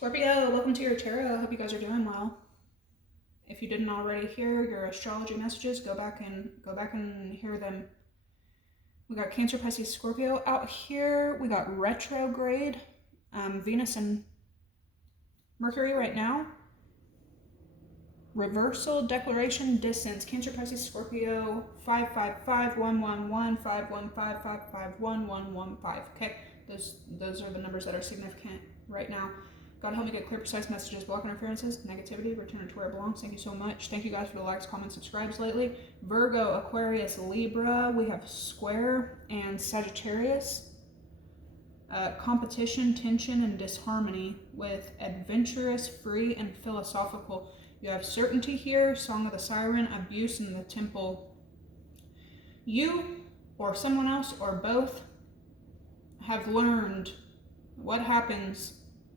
Scorpio, welcome to your tarot. I hope you guys are doing well. If you didn't already hear your astrology messages, go back and hear them. We got Cancer, Pisces, Scorpio out here. We got retrograde, Venus and Mercury right now. Reversal, declaration, distance. Cancer, Pisces, Scorpio, 555-111, 515-555-1115. Okay, those are the numbers that are significant right now. God help me get clear, precise messages, block interferences, negativity, return it to where it belongs. Thank you so much. Thank you guys for the likes, comments, subscribes lately. Virgo, Aquarius, Libra. We have square and Sagittarius. Competition, tension, and disharmony with adventurous, free, and philosophical. You have certainty here, Song of the Siren, abuse in the temple. You or someone else or both have learned what happens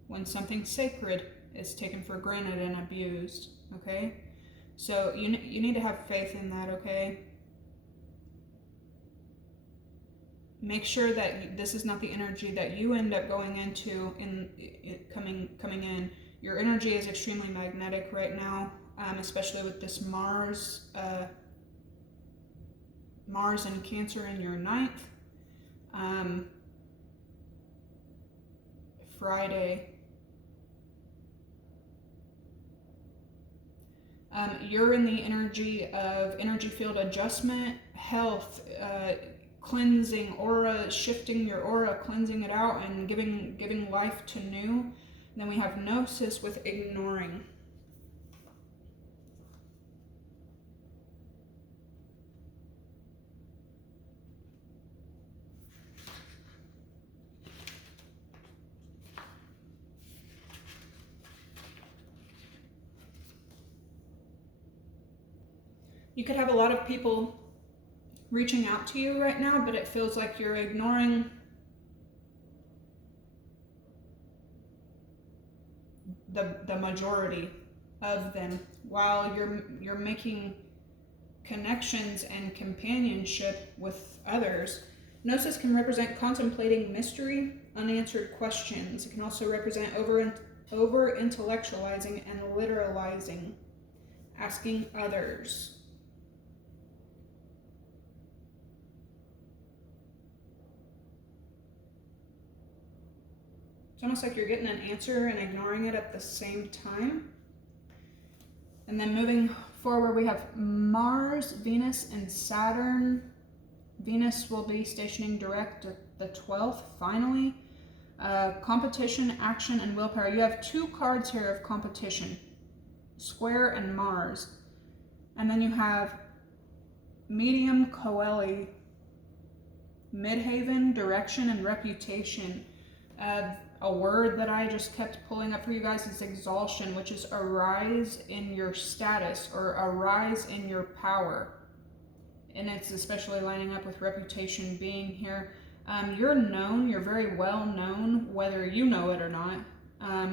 when something sacred is taken for granted and abused, okay? So you need to have faith in that, okay? Make sure that this is not the energy that you end up going into coming in. Your energy is extremely magnetic right now, especially with this Mars and Cancer in your 9th. Friday. You're in the energy of energy field adjustment, health, cleansing, aura, shifting your aura, cleansing it out, and giving life to new. And then we have gnosis with ignoring. You could have a lot of people reaching out to you right now, but it feels like you're ignoring the majority of them while you're making connections and companionship with others. Gnosis can represent contemplating mystery, unanswered questions. It can also represent over intellectualizing and literalizing, asking others. It's almost like you're getting an answer and ignoring it at the same time. And then moving forward, we have Mars, Venus, and Saturn. Venus will be stationing direct at the 12th, finally. Competition, action, and willpower. You have two cards here of competition, Square and Mars. And then you have Medium, Coeli, Midhaven, direction, and reputation. A word that I just kept pulling up for you guys is exaltation, which is a rise in your status or a rise in your power. And it's especially lining up with reputation being here. You're known, you're very well known, whether you know it or not.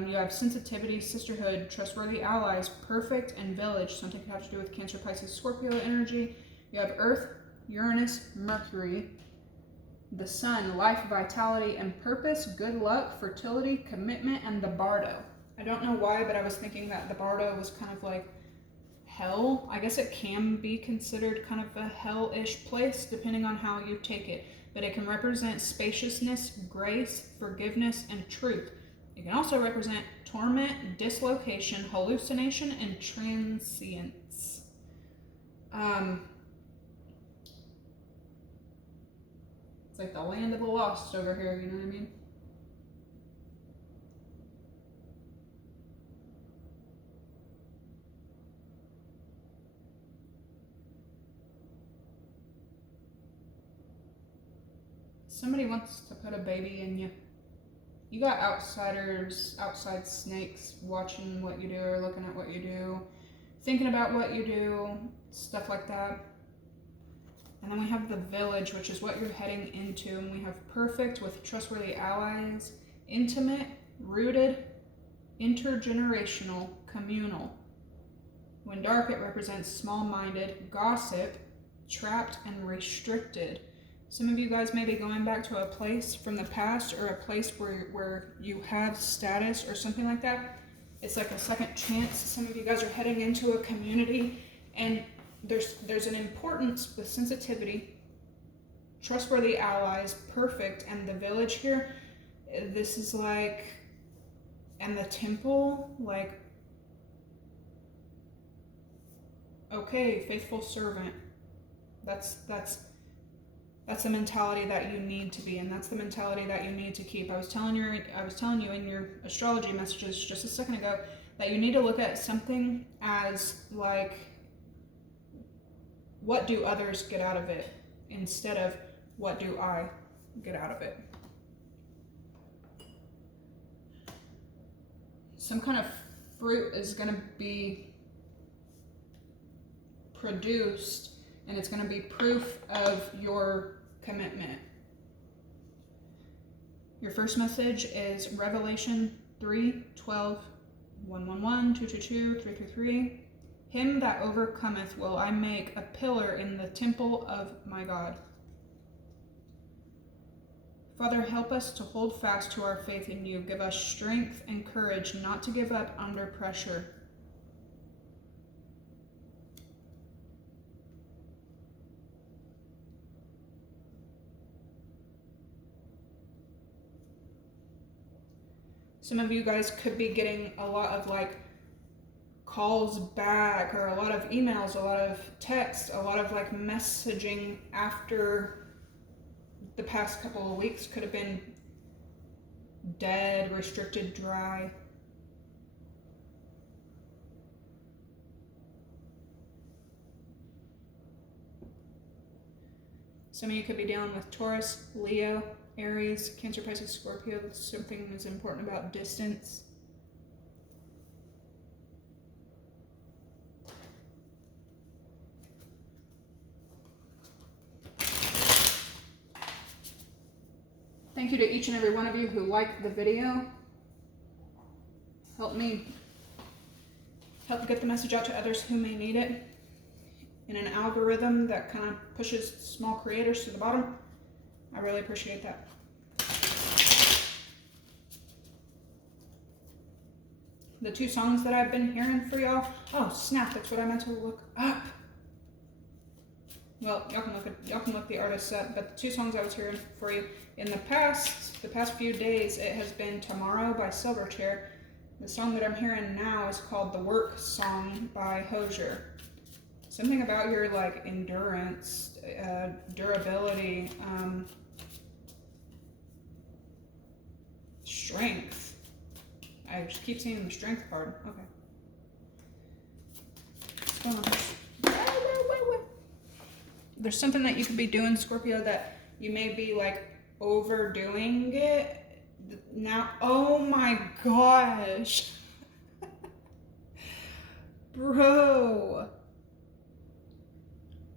You have sensitivity, sisterhood, trustworthy allies, perfect, and village. Something could have to do with Cancer, Pisces, Scorpio energy. You have Earth, Uranus, Mercury, the Sun, life, vitality, and purpose, good luck, fertility, commitment, and the Bardo. I don't know why, but I was thinking that the Bardo was kind of like hell. I guess it can be considered kind of a hell-ish place, depending on how you take it. But it can represent spaciousness, grace, forgiveness, and truth. It can also represent torment, dislocation, hallucination, and transience. It's like the land of the lost over here, you know what I mean? Somebody wants to put a baby in you. You got outsiders, outside snakes watching what you do or looking at what you do, thinking about what you do, stuff like that. And then we have the village, which is what you're heading into. And we have perfect with trustworthy allies, intimate, rooted, intergenerational, communal. When dark, it represents small-minded, gossip, trapped, and restricted. Some of you guys may be going back to a place from the past, or a place where you have status or something like that. It's like a second chance. Some of you guys are heading into a community, and there's an importance with sensitivity, trustworthy allies, perfect, and the village here. This is like, and the temple, like, okay, faithful servant. That's the mentality that you need to be, and that's the mentality that you need to keep. I was telling you in your astrology messages just a second ago that you need to look at something as like, what do others get out of it, instead of what do I get out of it. Some kind of fruit is going to be produced, and it's going to be proof of your commitment. Your first message is Revelation 3:12, 111, 222, 333. Him that overcometh will I make a pillar in the temple of my God. Father, help us to hold fast to our faith in you. Give us strength and courage not to give up under pressure. Some of you guys could be getting a lot of like calls back, or a lot of emails, a lot of texts, a lot of like messaging after the past couple of weeks. Could have been dead, restricted, dry. Some of you could be dealing with Taurus, Leo, Aries, Cancer, Pisces, Scorpio. Something is important about distance. Thank you to each and every one of you who liked the video. Help get the message out to others who may need it in an algorithm that kind of pushes small creators to the bottom. I really appreciate that. The two songs that I've been hearing for y'all. Oh snap! That's what I meant to look up. Well, y'all can look the artists up. But the two songs I was hearing for you in the past few days, it has been "Tomorrow" by Silverchair. The song that I'm hearing now is called "The Work Song" by Hosier. Something about your like endurance, durability, strength. I just keep seeing the strength card. Okay. What's going on? There's something that you could be doing, Scorpio, that you may be like overdoing it. Now, oh my gosh. Bro.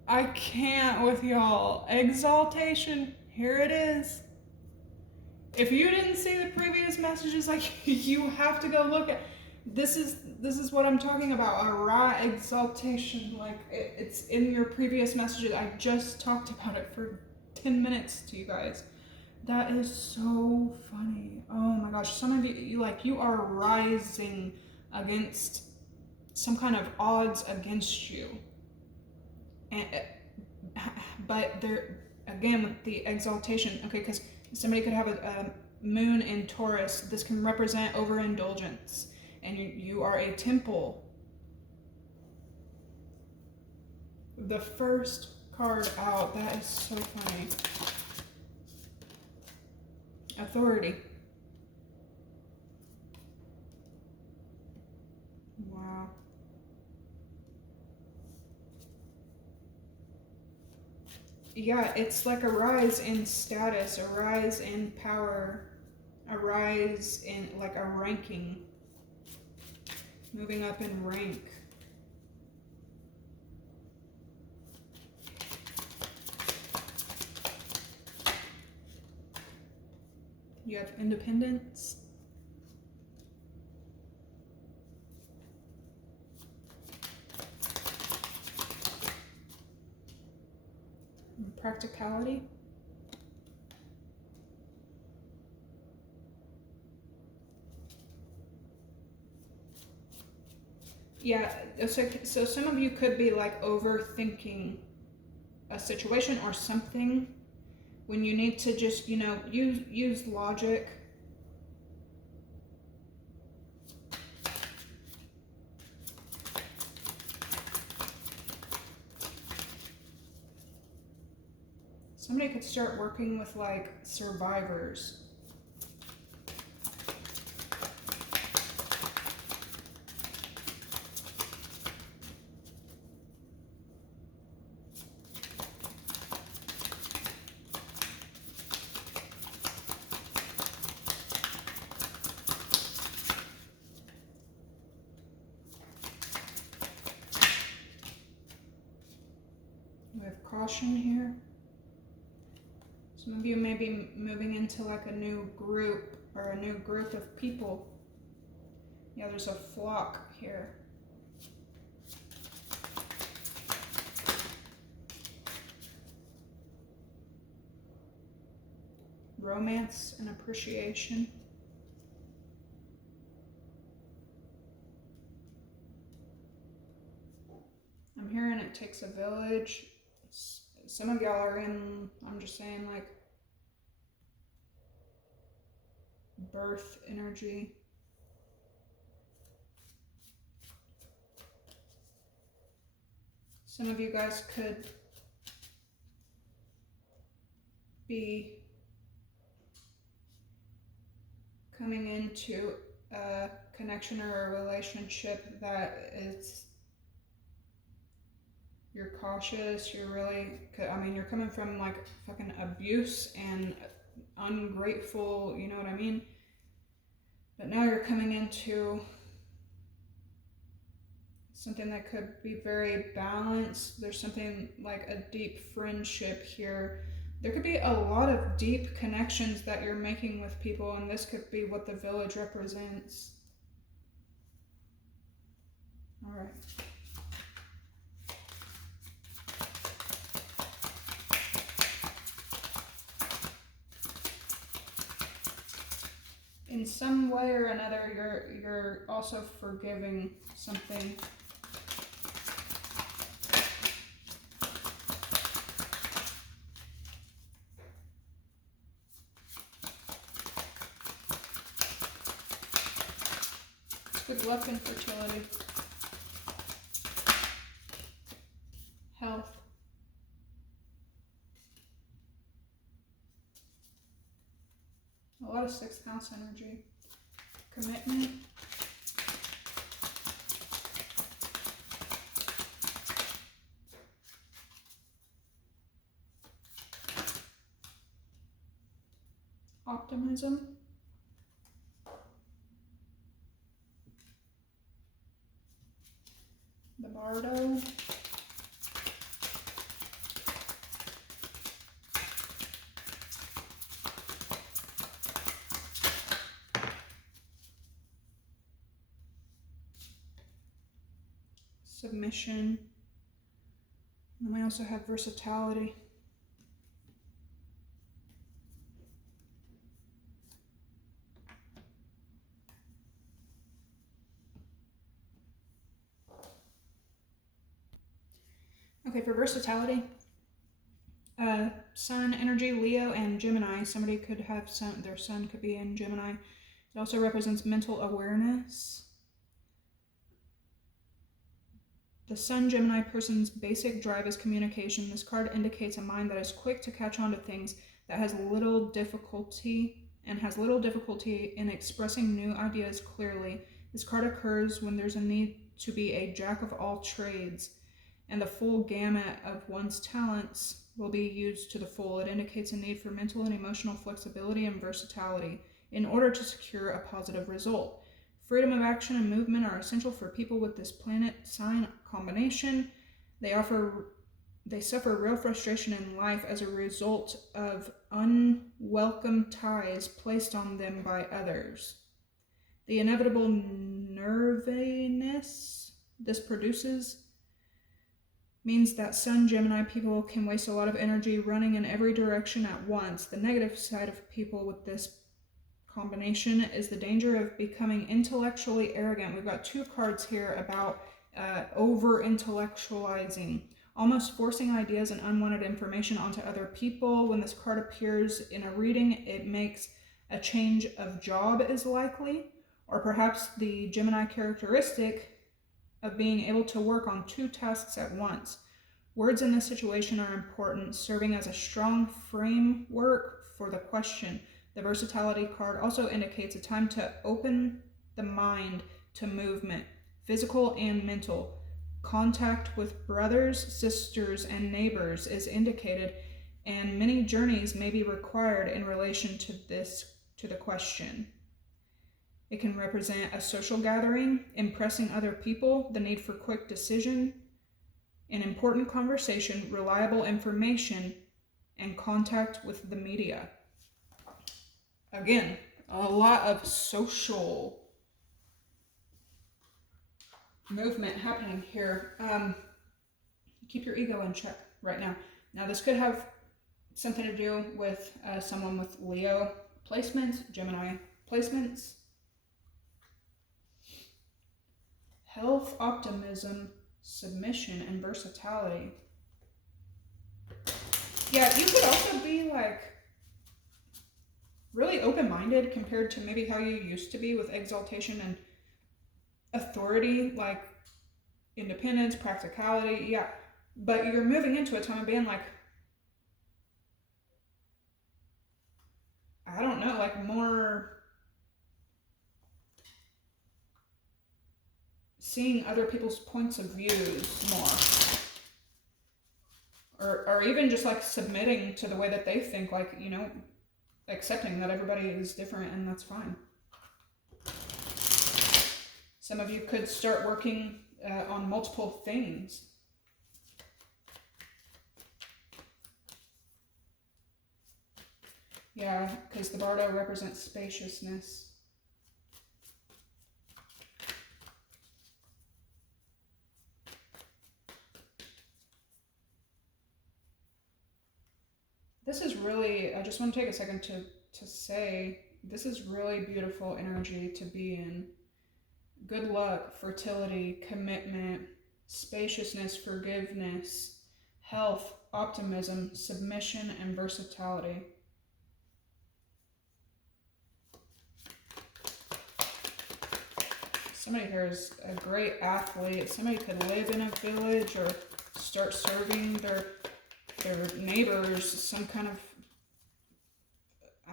I can't with y'all. Exaltation, here it is. If you didn't see the previous messages, like, you have to go look at. This is what I'm talking about. A raw exaltation. Like, it's in your previous messages. I just talked about it for 10 minutes to you guys. That is so funny. Oh my gosh. Some of you are rising against some kind of odds against you. And, but there, again, with the exaltation, okay, because somebody could have a moon in Taurus. This can represent overindulgence, and you are a temple. The first card out, that is so funny. Authority. Wow. Yeah, it's like a rise in status, a rise in power, a rise in like a ranking, moving up in rank. You have independence. Practicality. Yeah, so some of you could be like overthinking a situation or something when you need to just, you know, use logic. Somebody could start working with like survivors. We have caution here. Some of you may be moving into like a new group or a new group of people. Yeah, there's a flock here. Romance and appreciation. I'm hearing it takes a village. Some of y'all are in, I'm just saying, like birth energy. Some of you guys could be coming into a connection or a relationship that is, you're cautious, you're really, I mean, you're coming from like fucking abuse and ungrateful, you know what I mean? But now you're coming into something that could be very balanced. There's something like a deep friendship here. There could be a lot of deep connections that you're making with people, and this could be what the village represents. All right. In some way or another, you're also forgiving something. Good luck and fertility. Health. A lot of 6th house energy. Commitment. Optimism. The Bardo. Submission. And we also have versatility. Okay, for versatility, Sun energy, Leo and Gemini. Somebody could have their sun could be in Gemini. It also represents mental awareness. The Sun Gemini person's basic drive is communication. This card indicates a mind that is quick to catch on to things, that has little difficulty in expressing new ideas clearly. This card occurs when there's a need to be a jack of all trades, and the full gamut of one's talents will be used to the full. It indicates a need for mental and emotional flexibility and versatility in order to secure a positive result. Freedom of action and movement are essential for people with this planet sign combination. They suffer real frustration in life as a result of unwelcome ties placed on them by others. The inevitable nerviness this produces means that Sun Gemini people can waste a lot of energy running in every direction at once. The negative side of people with this combination is the danger of becoming intellectually arrogant. We've got 2 cards here about over-intellectualizing, almost forcing ideas and unwanted information onto other people. When this card appears in a reading, it makes a change of job is likely, or perhaps the Gemini characteristic of being able to work on 2 tasks at once. Words in this situation are important, serving as a strong framework for the question. The versatility card also indicates a time to open the mind to movement, physical and mental. Contact with brothers, sisters, and neighbors is indicated, and many journeys may be required in relation to the question. It can represent a social gathering, impressing other people, the need for quick decision, an important conversation, reliable information, and contact with the media. Again, a lot of social movement happening here. Keep your ego in check right now. Now, this could have something to do with someone with Leo placements, Gemini placements. Health, optimism, submission, and versatility. Yeah, you could also be like really open-minded compared to maybe how you used to be with exaltation and authority, like independence, practicality, yeah. But you're moving into a time of being like, I don't know, like more seeing other people's points of views more. Or even just like submitting to the way that they think, like, you know, accepting that everybody is different and that's fine. Some of you could start working on multiple things. Yeah, because the Bardo represents spaciousness. This is really, I just want to take a second to say, this is really beautiful energy to be in. Good luck, fertility, commitment, spaciousness, forgiveness, health, optimism, submission, and versatility. Somebody here is a great athlete. Somebody could live in a village or start serving their neighbors, some kind of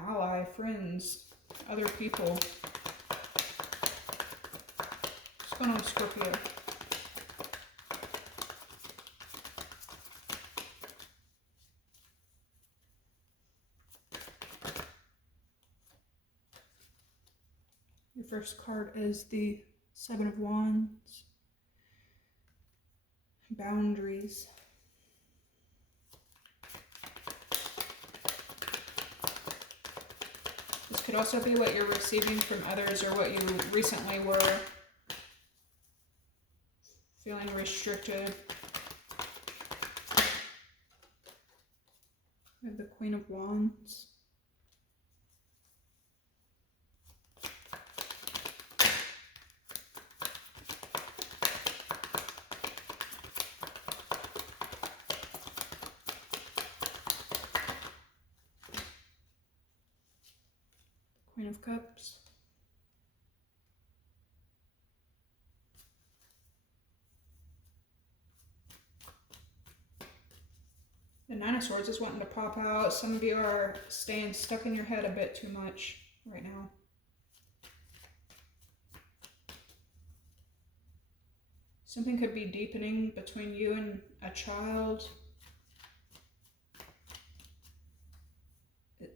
ally, friends, other people. What's going on with Scorpio? Your first card is the 7 of Wands. Boundaries. This could also be what you're receiving from others or what you recently were feeling restricted. We have the Queen of Wands. Queen of Cups. The Nine of Swords is wanting to pop out. Some of you are staying stuck in your head a bit too much right now. Something could be deepening between you and a child.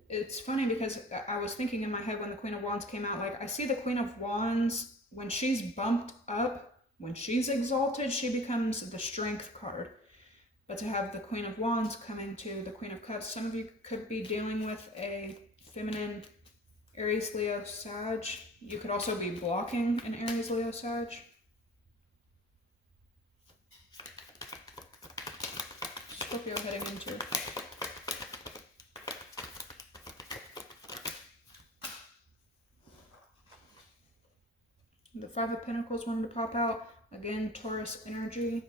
It's funny because I was thinking in my head when the Queen of Wands came out, like I see the Queen of Wands, when she's bumped up, when she's exalted, she becomes the Strength card. But to have the Queen of Wands come into the Queen of Cups, some of you could be dealing with a feminine Aries, Leo, Sag. You could also be blocking an Aries, Leo, Sag. Scorpio heading into the Five of Pentacles wanted to pop out. Again, Taurus energy.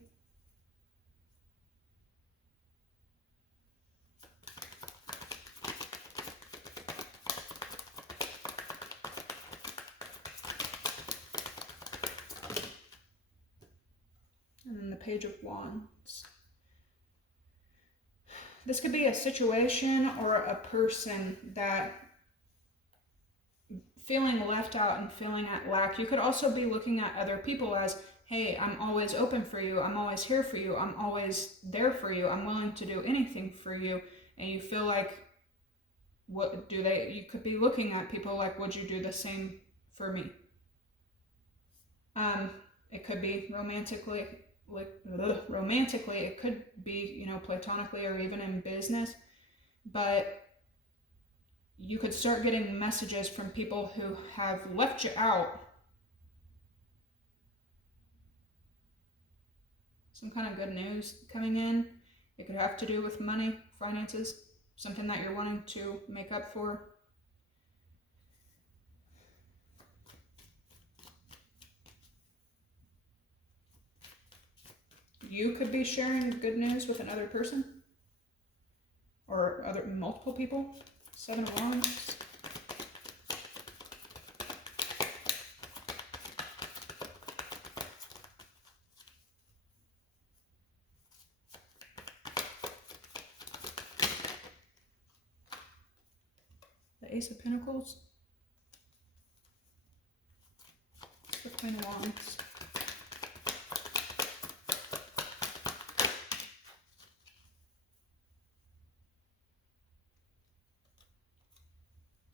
And then the Page of Wands. This could be a situation or a person that feeling left out and feeling at lack. You could also be looking at other people as, hey, I'm always open for you. I'm always here for you. I'm always there for you. I'm willing to do anything for you. And you feel like, what do they, you could be looking at people like, would you do the same for me? It could be romantically, it could be, you know, platonically or even in business, but you could start getting messages from people who have left you out. Some kind of good news coming in. It could have to do with money, finances, something that you're wanting to make up for. You could be sharing good news with another person or multiple people. 7 of Wands. The Ace of Pentacles. The Queen of Wands.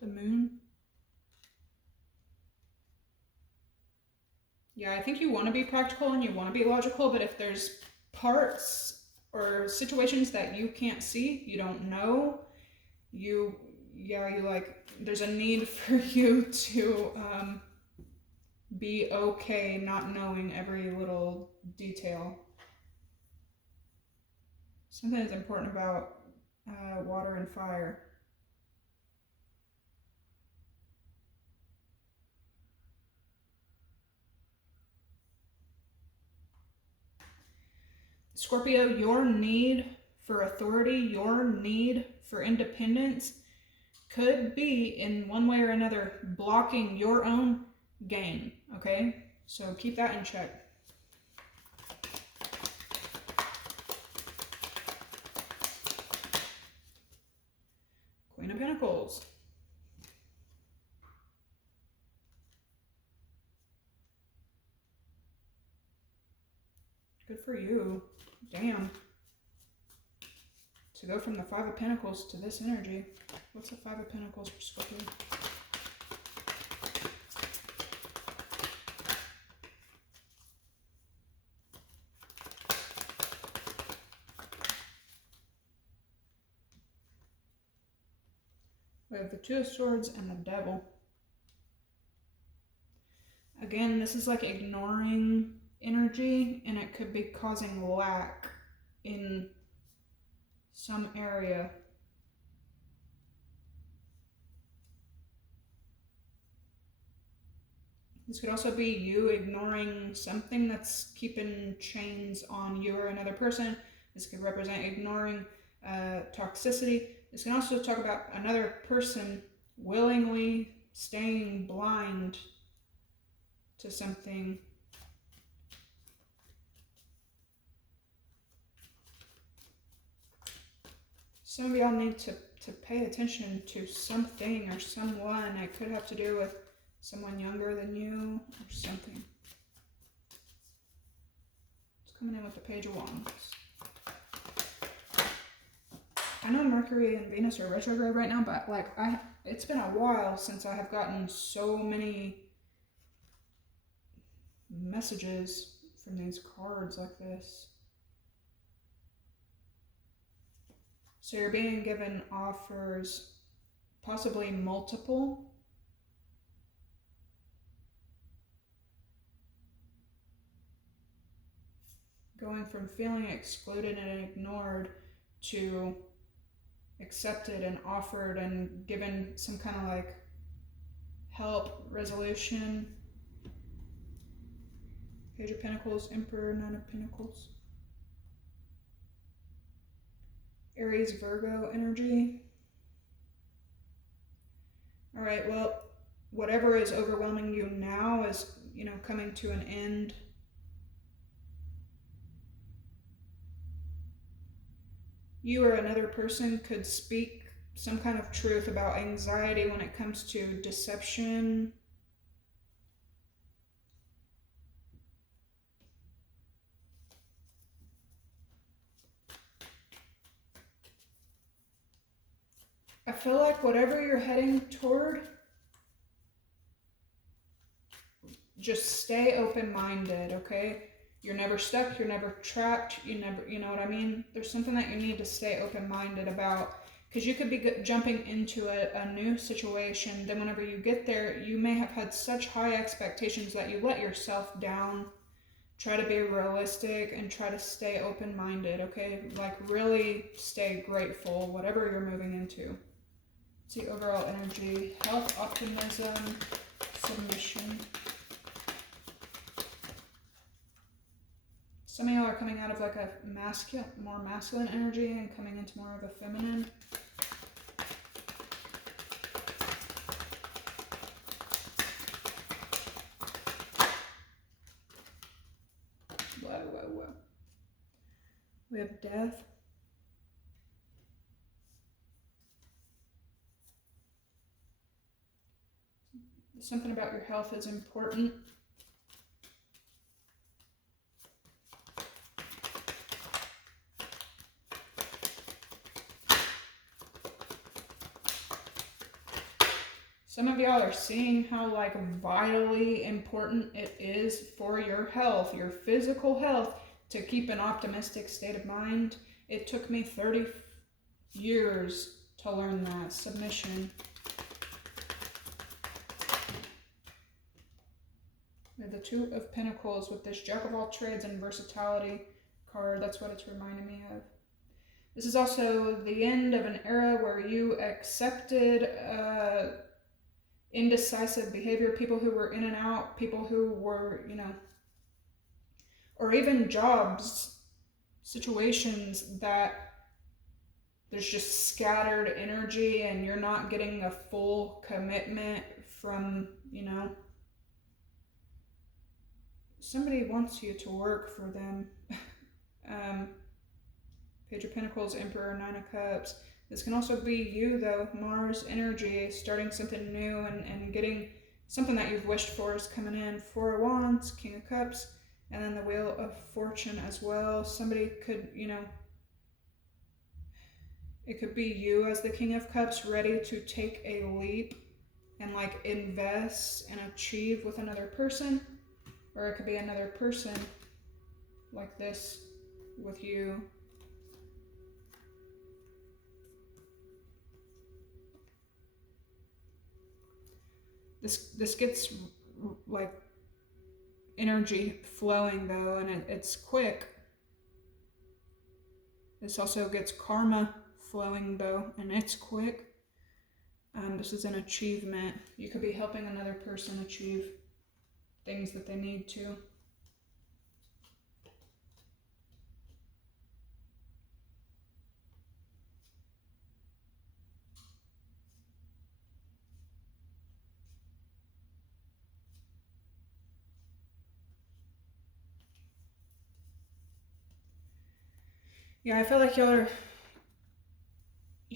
The Moon. Yeah, I think you want to be practical and you want to be logical, but if there's parts or situations that you can't see, you don't know, there's a need for you to be okay not knowing every little detail. Something that's important about water and fire. Scorpio, your need for authority, your need for independence could be in one way or another blocking your own gain, okay? So keep that in check. Queen of Pentacles. Good for you. Damn. To go from the 5 of Pentacles to this energy. What's the 5 of Pentacles for Scorpio? We have the 2 of Swords and the Devil. Again, this is like ignoring energy, and it could be causing lack in some area. This could also be you ignoring something that's keeping chains on you or another person. This could represent ignoring toxicity. This can also talk about another person willingly staying blind to something. Some of y'all need to pay attention to something or someone. It could have to do with someone younger than you or something. It's coming in with the Page of Wands. I know Mercury and Venus are retrograde right now, but like it's been a while since I have gotten so many messages from these cards like this. So you're being given offers, possibly multiple. Going from feeling excluded and ignored to accepted and offered and given some kind of like help, resolution. Page of Pentacles, Emperor, Nine of Pentacles. Aries, Virgo energy. All right, well, whatever is overwhelming you now is, coming to an end. You or another person could speak some kind of truth about anxiety when it comes to deception. I feel like whatever you're heading toward, just stay open-minded, okay? You're never stuck, you're never trapped, you know what I mean? There's something that you need to stay open-minded about, because you could be jumping into a new situation. Then whenever you get there, you may have had such high expectations that you let yourself down. Try to be realistic and try to stay open-minded, okay? Like really stay grateful, whatever you're moving into. See overall energy, health, optimism, submission. Some of y'all are coming out of like a more masculine energy and coming into more of a feminine. Whoa. We have death. Something about your health is important. Some of y'all are seeing how like vitally important it is for your health, your physical health, to keep an optimistic state of mind. It took me 30 years to learn that. Submission. We have the Two of Pentacles with this Jack of all trades and versatility card. That's what it's reminding me of. This is also the end of an era where you accepted indecisive behavior, people who were in and out, people who were, or even jobs, situations that there's just scattered energy and you're not getting a full commitment from, somebody wants you to work for them. Page of Pentacles, Emperor, Nine of Cups. This can also be you though, Mars energy, starting something new and getting something that you've wished for is coming in. Four of Wands, King of Cups, and then the Wheel of Fortune as well. Somebody could, it could be you as the King of Cups, ready to take a leap and like invest and achieve with another person. Or it could be another person like this with you. This gets like energy flowing though, and it's quick. This also gets karma flowing though, and it's quick. This is an achievement. You could be helping another person achieve things that they need to. Yeah, I feel like you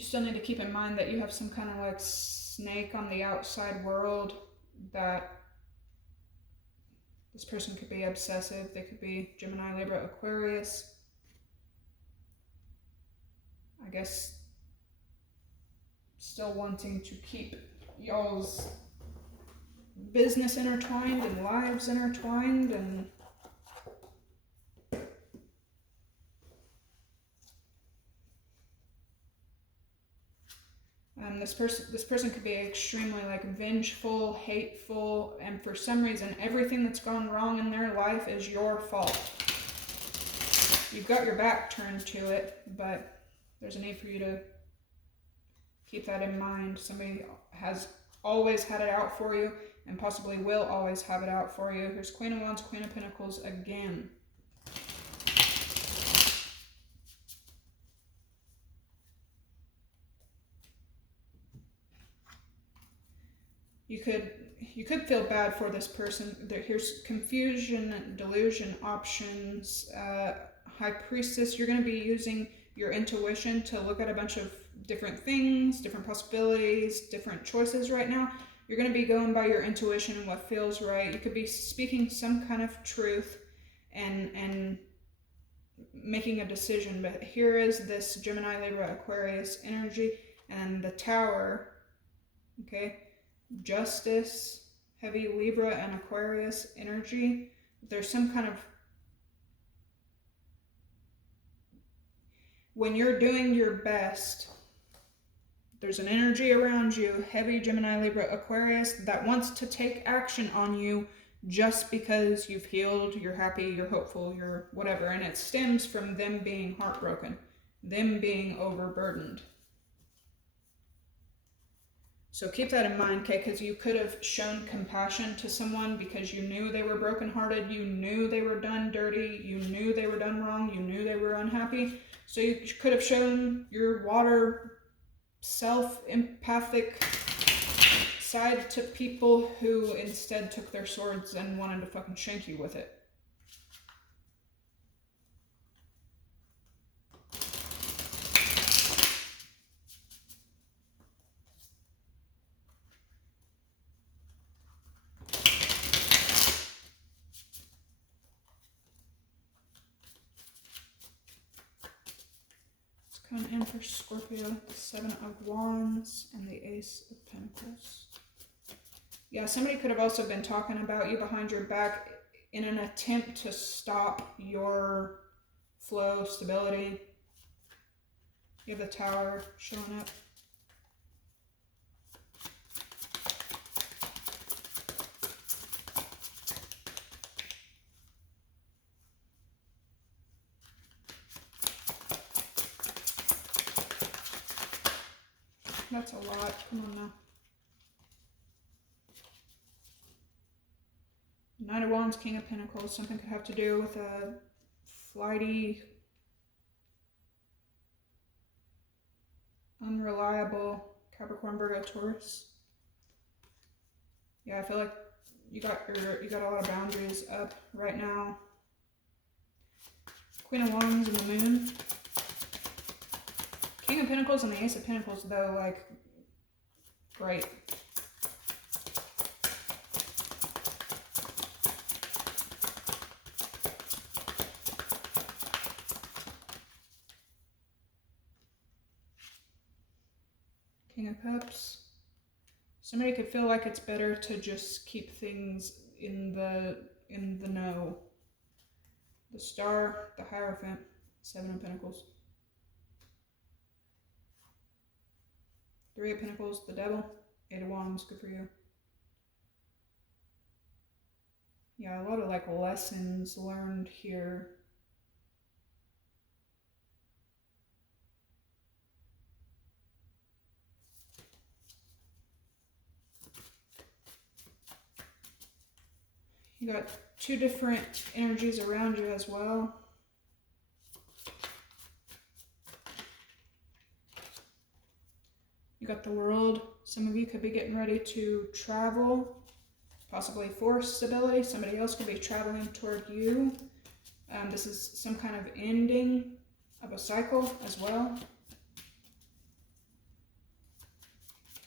still need to keep in mind that you have some kind of like snake on the outside world, that this person could be obsessive. They could be Gemini, Libra, Aquarius. I guess still wanting to keep y'all's business intertwined and lives intertwined, and this person could be extremely like vengeful, hateful, and for some reason everything that's gone wrong in their life is your fault. You've got your back turned to it, but there's a need for you to keep that in mind. Somebody has always had it out for you, and possibly will always have it out for you. Here's Queen of Wands, Queen of Pentacles again. You could feel bad for this person. Here's confusion, delusion, options, High Priestess. You're going to be using your intuition to look at a bunch of different things, different possibilities, different choices right now. You're going to be going by your intuition and what feels right. You could be speaking some kind of truth and making a decision. But here is this Gemini, Libra, Aquarius energy, and the Tower, okay? Justice, heavy Libra and Aquarius energy. There's some kind of, when you're doing your best, there's an energy around you, heavy Gemini, Libra, Aquarius, that wants to take action on you just because you've healed, you're happy, you're hopeful, you're whatever. And it stems from them being heartbroken, them being overburdened. So keep that in mind, okay? Because you could have shown compassion to someone because you knew they were brokenhearted, you knew they were done dirty, you knew they were done wrong, you knew they were unhappy. So you could have shown your water, self-empathic side to people who instead took their swords and wanted to fucking shank you with it. Coming in for Scorpio, the Seven of Wands and the Ace of Pentacles. Yeah, somebody could have also been talking about you behind your back in an attempt to stop your flow, stability. You have the Tower showing up. That's a lot. Come on now. Knight of Wands, King of Pentacles. Something could have to do with a flighty, unreliable Capricorn, Virgo, Taurus. Yeah, I feel like you got a lot of boundaries up right now. Queen of Wands and the Moon. King of Pentacles and the Ace of Pentacles, though, like, great. King of Cups. Somebody could feel like it's better to just keep things in the know. The Star, the Hierophant, Seven of Pentacles. Three of Pentacles, the Devil, Eight of Wands, good for you. Yeah, a lot of like lessons learned here. You got two different energies around you as well. You got the World. Some of you could be getting ready to travel, possibly for stability. Somebody else could be traveling toward you. This is some kind of ending of a cycle as well.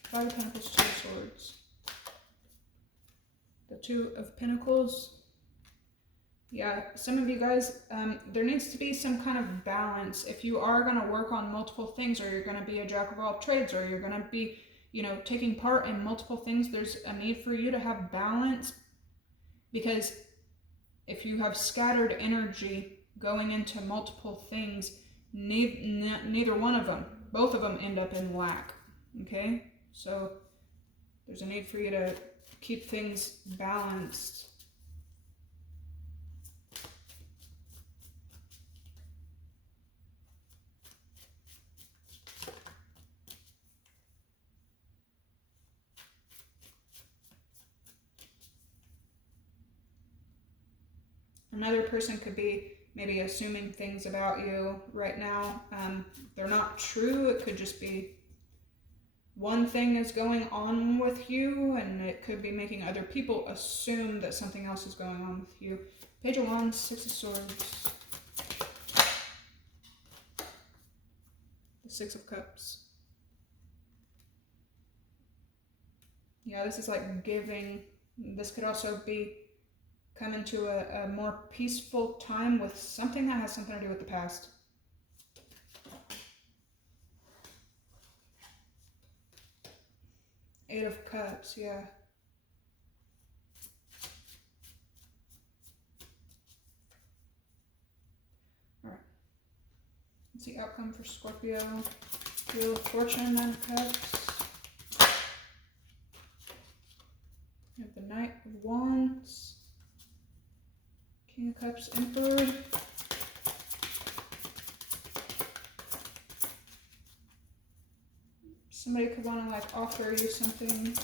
Five of Pentacles, Two of Swords. The Two of Pentacles. Yeah, some of you guys, there needs to be some kind of balance. If you are going to work on multiple things, or you're going to be a jack of all trades, or you're going to be, you know, taking part in multiple things, there's a need for you to have balance. Because if you have scattered energy going into multiple things, neither one of them, both of them end up in lack. Okay? So there's a need for you to keep things balanced. Another person could be maybe assuming things about you right now. They're not true. It could just be one thing is going on with you, and it could be making other people assume that something else is going on with you. Page of Wands, Six of Swords, the Six of Cups. Yeah, this is like giving. This could also be coming to a more peaceful time with something that has something to do with the past. Eight of Cups, yeah. All right. What's the outcome for Scorpio? Wheel of Fortune, Nine of Cups. We have the Knight of Wands. King of Cups, Emperor. Somebody could want to like offer you something.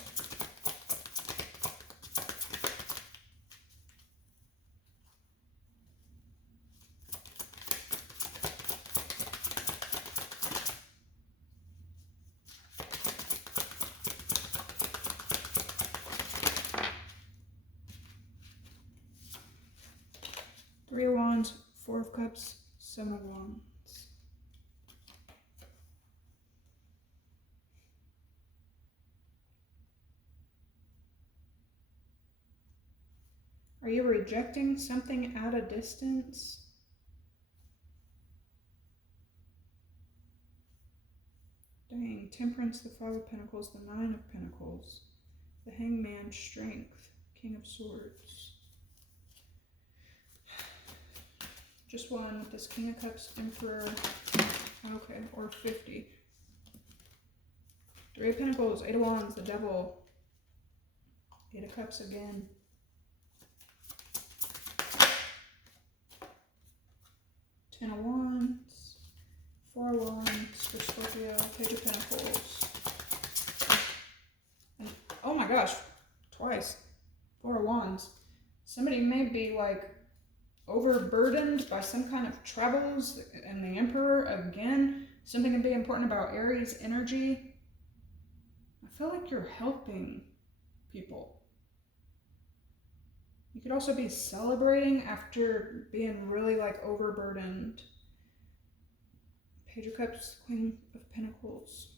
Three of Wands, Four of Cups, Seven of Wands. Are you rejecting something at a distance? Dang, Temperance, the Five of Pentacles, the Nine of Pentacles, the Hangman, Strength, King of Swords. Just one with this King of Cups, Emperor, okay, or 50. Three of Pentacles, Eight of Wands, the Devil, Eight of Cups again. Ten of Wands, Four of Wands for Scorpio, Page of Pentacles. And, oh my gosh, twice. Four of Wands. Somebody may be like overburdened by some kind of troubles, and the Emperor again. Something can be important about Aries energy. I feel like you're helping people. You could also be celebrating after being really like overburdened. Page of Cups, Queen of Pentacles.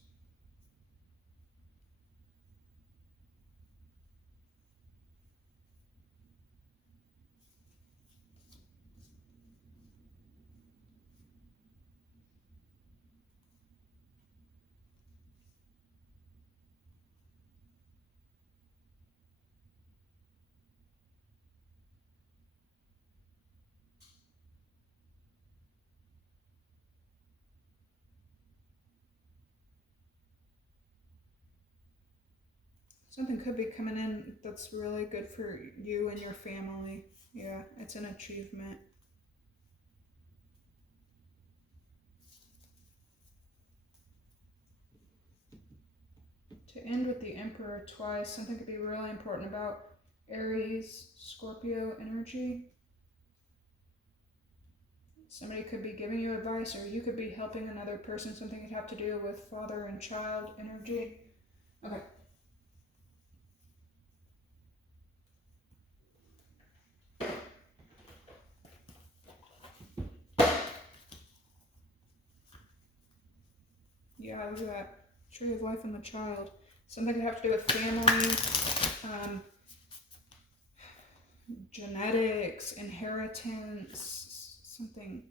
Something could be coming in that's really good for you and your family. Yeah, it's an achievement. To end with the Emperor twice, something could be really important about Aries, Scorpio energy. Somebody could be giving you advice, or you could be helping another person. Something could have to do with father and child energy. Okay. Yeah, look at that. Tree of Life and the Child. Something could have to do with family, genetics, inheritance, something.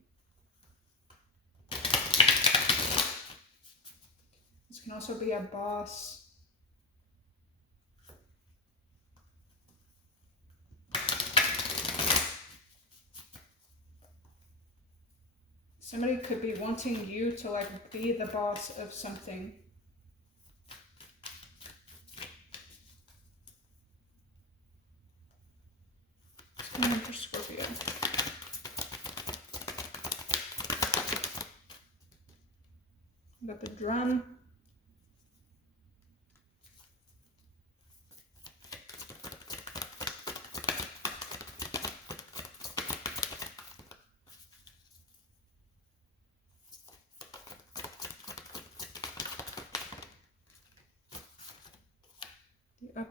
This can also be a boss. Somebody could be wanting you to like be the boss of something. And for Scorpio. Got the drum.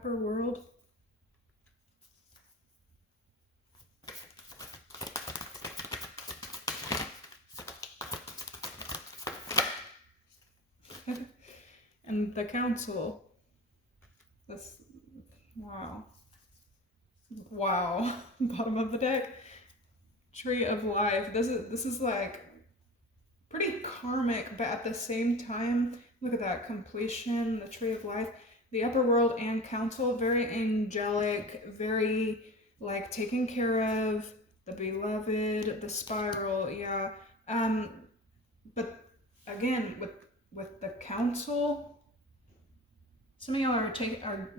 upper world. And the council. This, wow. Wow. Bottom of the deck. Tree of life. This is like pretty karmic, but at the same time, look at that completion, the tree of life, the upper world and council, very angelic, very like taken care of, the beloved, the spiral, yeah. But again, with the council, some of y'all are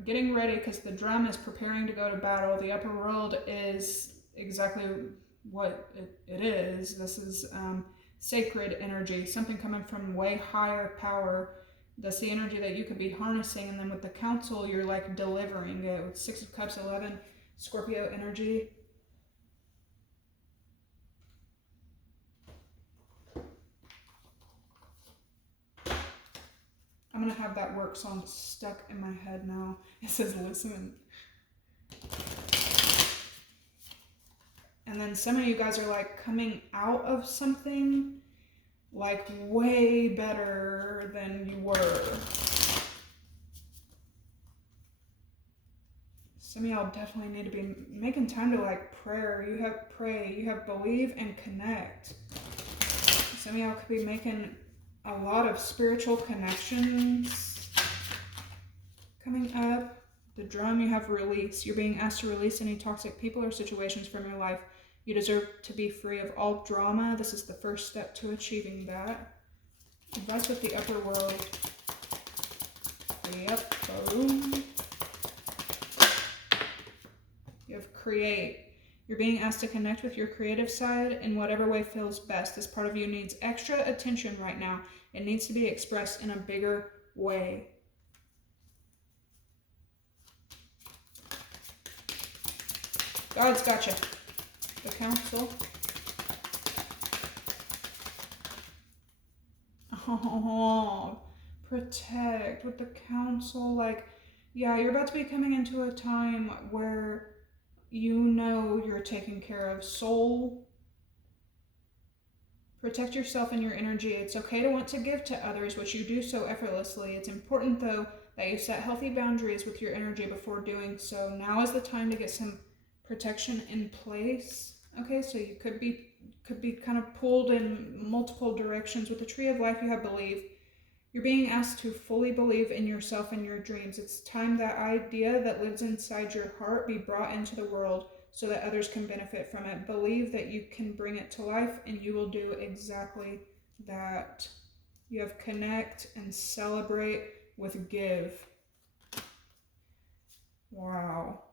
getting ready because the drum is preparing to go to battle. The upper world is exactly what it is. This is sacred energy, something coming from way higher power. That's the energy that you could be harnessing. And then with the council, you're like delivering it with 6 of Cups, 11, Scorpio energy. I'm gonna have that work song stuck in my head now. It says listen. And then some of you guys are like coming out of something like way better than you were. Some of y'all definitely need to be making time to like pray, you have believe and connect. Some of y'all could be making a lot of spiritual connections coming up. The drum, you have release. You're being asked to release any toxic people or situations from your life. You deserve to be free of all drama. This is the first step to achieving that. Advice with the upper world. Yep, boom. You have create. You're being asked to connect with your creative side in whatever way feels best. This part of you needs extra attention right now. It needs to be expressed in a bigger way. God's got you. The council. Oh, protect with the council. Like, yeah, you're about to be coming into a time where you know you're taking care of. Soul. Protect yourself and your energy. It's okay to want to give to others, which you do so effortlessly. It's important, though, that you set healthy boundaries with your energy before doing so. Now is the time to get some protection in place. Okay, so you could be kind of pulled in multiple directions. With the tree of life, you have believe. You're being asked to fully believe in yourself and your dreams. It's time that idea that lives inside your heart be brought into the world so that others can benefit from it. Believe that you can bring it to life, and you will do exactly that. You have connect and celebrate with give. Wow.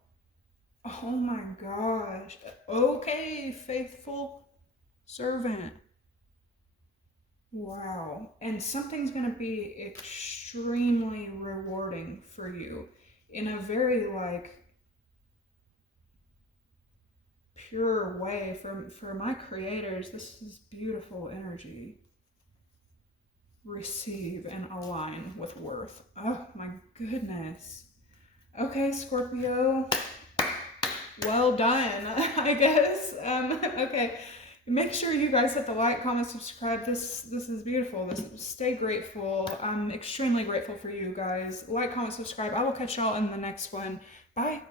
Oh my gosh. Okay, faithful servant. Wow. And something's going to be extremely rewarding for you in a very like pure way. For my creators, this is beautiful energy. Receive and align with worth. Oh my goodness. Okay, Scorpio. Well done, I guess. Okay. Make sure you guys hit the like, comment, subscribe. This is beautiful. Stay grateful. I'm extremely grateful for you guys. Like, comment, subscribe. I will catch y'all in the next one. Bye.